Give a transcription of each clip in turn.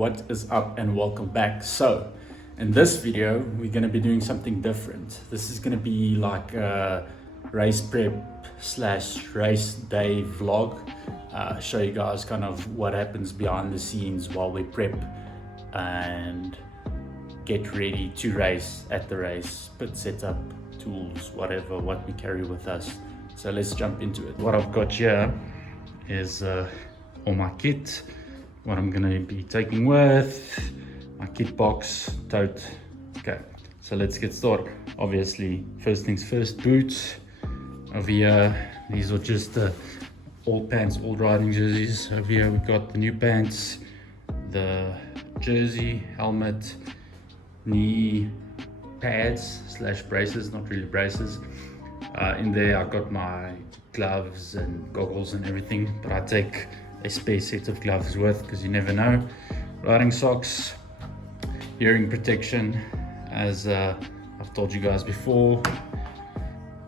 What is up and welcome back. So in this video we're going to be doing something different. This is going to be like a race prep slash race day vlog. Show you guys kind of what happens behind the scenes while we prep and get ready to race at the race, pit setup, tools, whatever, what we carry with us. So let's jump into it. What I've got here is all my kit, what I'm going to be taking with, my kit box, tote. Okay, so let's get started. Obviously, first things first, boots. Over here, these are just all pants, all riding jerseys. Over here we've got the new pants, the jersey, helmet, knee pads slash braces, not really braces. In there I got my gloves and goggles and everything, but I take a spare set of gloves with because you never know. Riding socks, hearing protection, as I've told you guys before,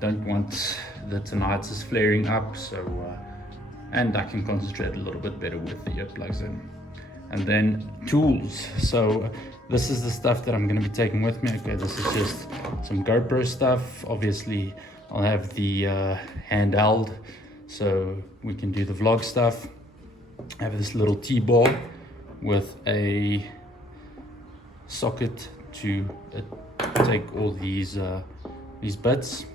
don't want the tinnitus flaring up, so and I can concentrate a little bit better with the earplugs in. And then tools, so this is the stuff that I'm going to be taking with me. Okay, this is just some GoPro stuff. Obviously I'll have the handheld so we can do the vlog stuff. I have this little T-ball with a socket to take all these bits,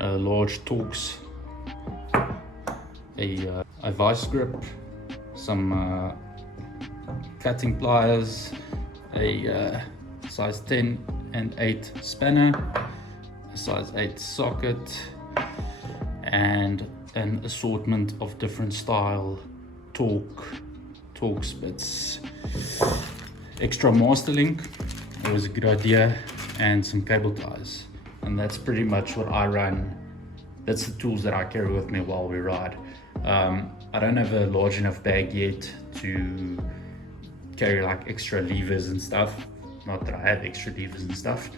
large Torx, a vice grip, some cutting pliers, a size 10 and 8 spanner, a size 8 socket, and an assortment of different style Torx bits. Extra master link, always a good idea, and some cable ties. And that's pretty much what I run. That's the tools that I carry with me while we ride. I don't have a large enough bag yet to carry like extra levers and stuff. Not that I have extra levers and stuff,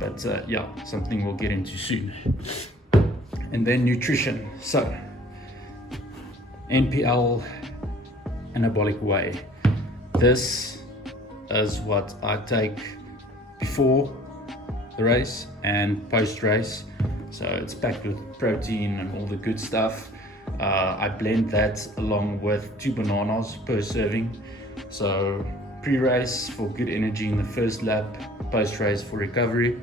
but yeah, something we'll get into soon. And then nutrition. So NPL, anabolic whey. This is what I take before the race and post race. So it's packed with protein and all the good stuff. I blend that along with 2 bananas per serving. So pre-race for good energy in the first lap, post-race for recovery.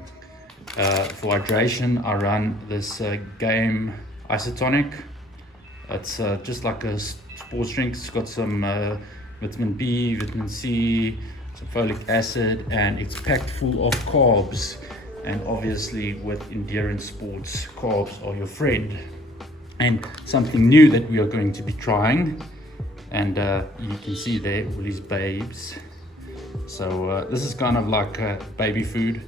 For hydration, I run this Game isotonic. It's just like a sports drink. It's got some vitamin B, vitamin C, some folic acid, and it's packed full of carbs. And obviously with endurance sports, carbs are your friend. And something new that we are going to be trying, and you can see there all these babes. So this is kind of like baby food,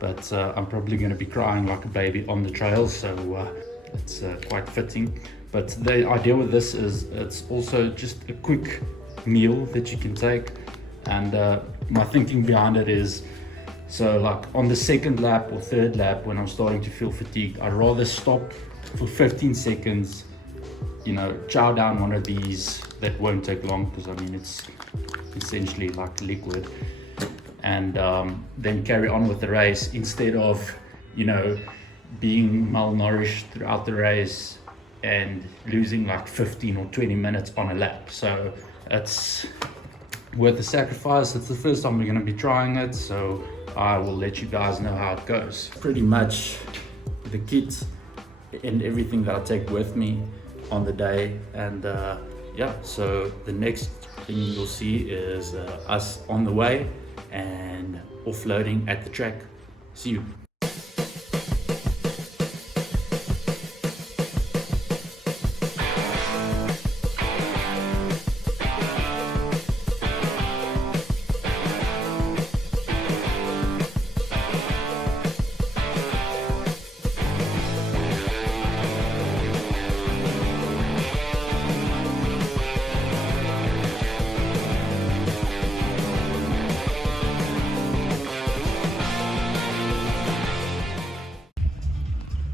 but I'm probably going to be crying like a baby on the trail, so it's quite fitting. But the idea with this is it's also just a quick meal that you can take. And my thinking behind it is, so like on the second lap or third lap, when I'm starting to feel fatigued, I'd rather stop for 15 seconds, you know, chow down one of these. That won't take long because I mean it's essentially like liquid, and then carry on with the race instead of, you know, being malnourished throughout the race and losing like 15 or 20 minutes on a lap. So it's worth the sacrifice. It's the first time we're going to be trying it, so I will let you guys know how it goes. Pretty much the kit and everything that I take with me on the day. And yeah, so the next thing you'll see is us on the way and offloading at the track. See you.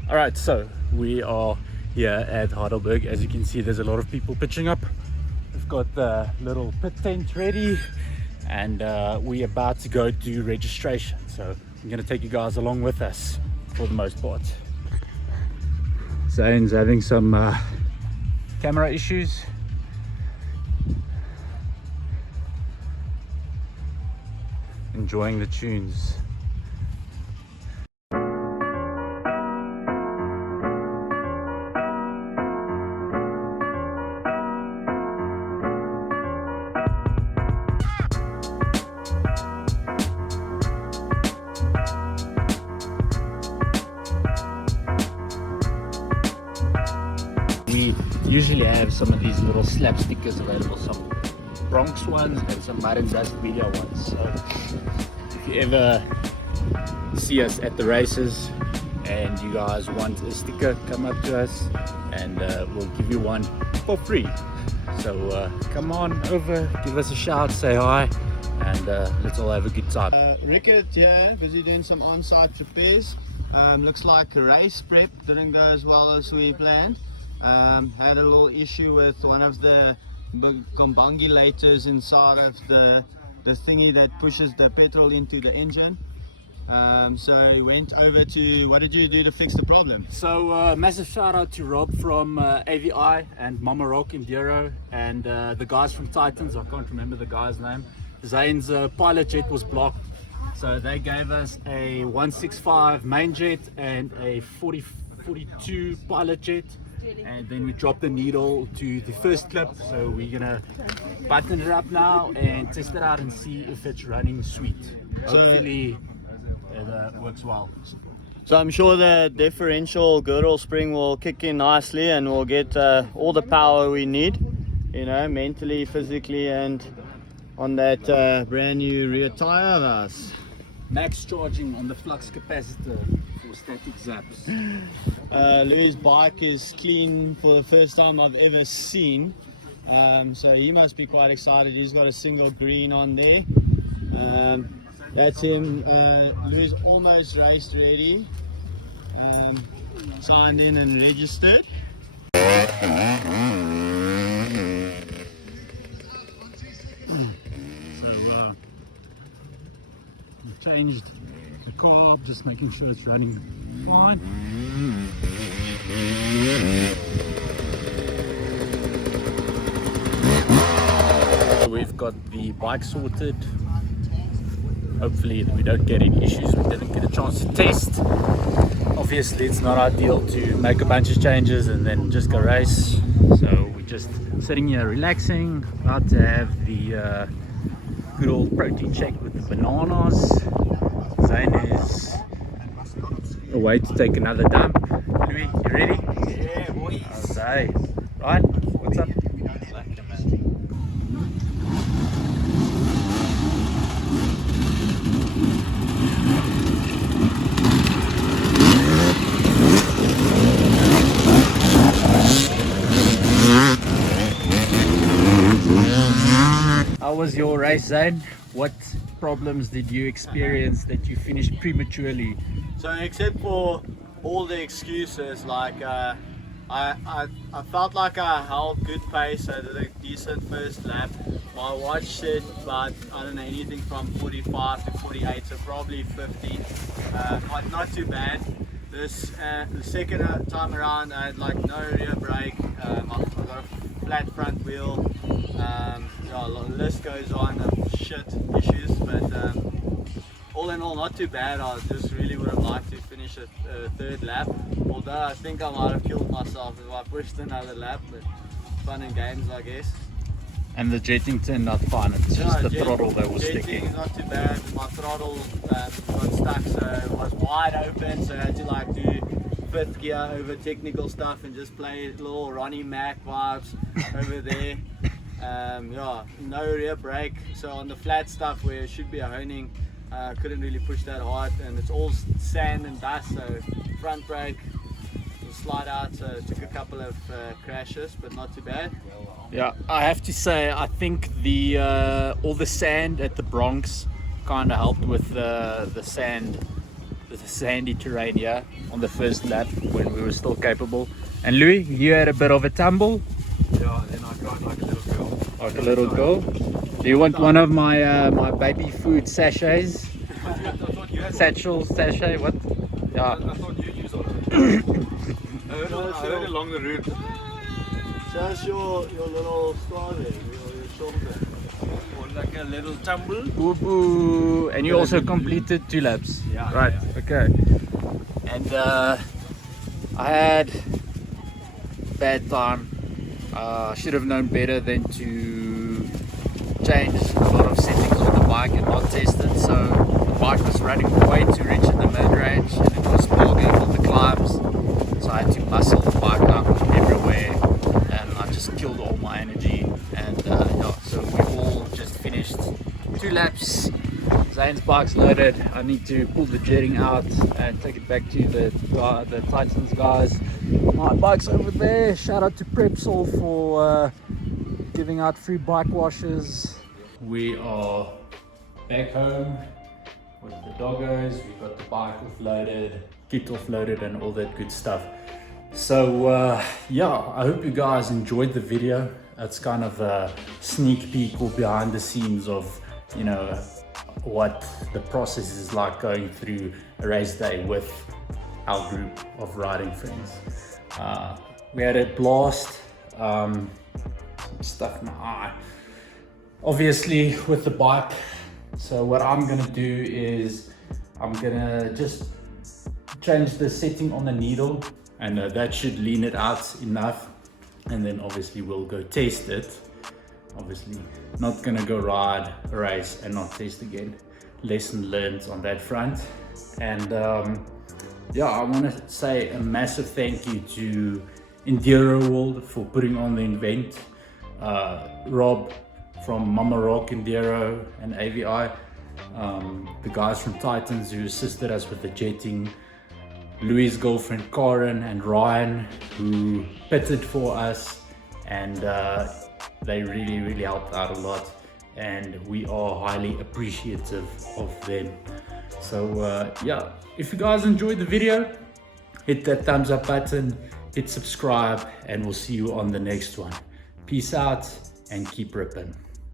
Alright, so we are here at Heidelberg. As you can see, there's a lot of people pitching up. We've we've got the little pit tent ready, and we're about to go do registration. So I'm gonna take you guys along with us for the most part. Zane's having some camera issues. Enjoying the tunes. We usually have some of these little slap stickers available, some Bronx ones and some Mud and Dust video ones. So if you ever see us at the races and you guys want a sticker, come up to us and we'll give you one for free. So come on over, give us a shout, say hi, and let's all have a good time. Rickard here, busy doing some on-site repairs. Looks like a race prep didn't go as well as we planned. Had a little issue with one of the combangulators inside of the thingy that pushes the petrol into the engine. So we went over to, what did you do to fix the problem? So massive shout out to Rob from AVI and Mama Rock Enduro, and the guys from Titans. I can't remember the guy's name. Zane's pilot jet was blocked, so they gave us a 165 main jet and a 42 pilot jet, and then we dropped the needle to the first clip. So we're gonna button it up now and test it out and see if it's running sweet. Hopefully it works well. So I'm sure the differential girdle spring will kick in nicely and we'll get all the power we need, you know, mentally, physically, and on that brand new rear tire of ours. Max charging on the flux capacitor for static zaps. Louis' bike is clean for the first time I've ever seen, so he must be quite excited. He's got a single green on there. That's him. Louis almost raced ready, signed in and registered. Changed the carb, just making sure it's running fine. So we've got the bike sorted. Hopefully we don't get any issues. We didn't get a chance to test. Obviously it's not ideal to make a bunch of changes and then just go race. So we're just sitting here relaxing, about to have the good old protein shake with the bananas. Zane is away to take another dump. Louis, you ready? Yeah, boys. Okay. Right, what's up? How was your race, Zane? What problems did you experience that you finished prematurely? So except for all the excuses, like I felt like I held good pace. I did a decent first lap. My watch said about, I don't know, anything from 45 to 48, so probably 50. Not too bad. This the second time around I had like no rear brake. I've got a flat front wheel. Yeah, the list goes on of shit issues, but all in all not too bad. I just really would have liked to finish a third lap, although I think I might have killed myself if I pushed another lap, but fun and games, I guess. And the jetting turned out fine, it's just the throttle that was jetting sticking. Is not too bad. My throttle got stuck, so it was wide open, so I had to like do fifth gear over technical stuff and just play little Ronnie Mac vibes over there. Yeah, no rear brake, so on the flat stuff where it should be a honing, couldn't really push that hard, and it's all sand and dust, so front brake will slide out, so it took a couple of crashes, but not too bad. Yeah, I have to say, I think the all the sand at the Bronx kind of helped with the sandy terrain here on the first lap when we were still capable. And Louis, you had a bit of a tumble. Yeah, then I cried like a little girl. Like a little girl. Do you want one of my my baby food sachets? Satchel sachet? What? Yeah. I thought you use it. I heard along the route. Just your little star there, your shoulder. Or like a little tumble. Boo boo. And you also completed 2 laps. Yeah. Right. Yeah. Okay. And I had bad time. I should have known better than to change a lot of settings on the bike and not test it. So the bike was running way too rich in the mid range and it was bogging on the climbs. So I had to muscle the bike up everywhere and I just killed all my energy. And yeah, so we all just finished 2 laps. Zane's bike's loaded. I need to pull the jetting out and take it back to the Titans guys. My bike's over there. Shout out to Prepsol for giving out free bike washes. We are back home with the doggos. We've got the bike offloaded, kit offloaded and all that good stuff. So yeah, I hope you guys enjoyed the video. It's kind of a sneak peek or behind the scenes of, you know, what the process is like going through a race day with our group of riding friends. We had a blast. Some stuff in my eye, obviously, with the bike. So what I'm gonna do is I'm gonna just change the setting on the needle, and that should lean it out enough, and then obviously we'll go test it. Obviously not gonna go ride a race and not test again. Lesson learned on that front. And yeah, I want to say a massive thank you to Enduro World for putting on the event. Rob from Mama Rock Enduro and AVI, the guys from Titans who assisted us with the jetting, Louis' girlfriend Karen and Ryan who pitted for us, and they really helped out a lot, and we are highly appreciative of them. So yeah, if you guys enjoyed the video, hit that thumbs up button, hit subscribe, and we'll see you on the next one. Peace out and keep ripping.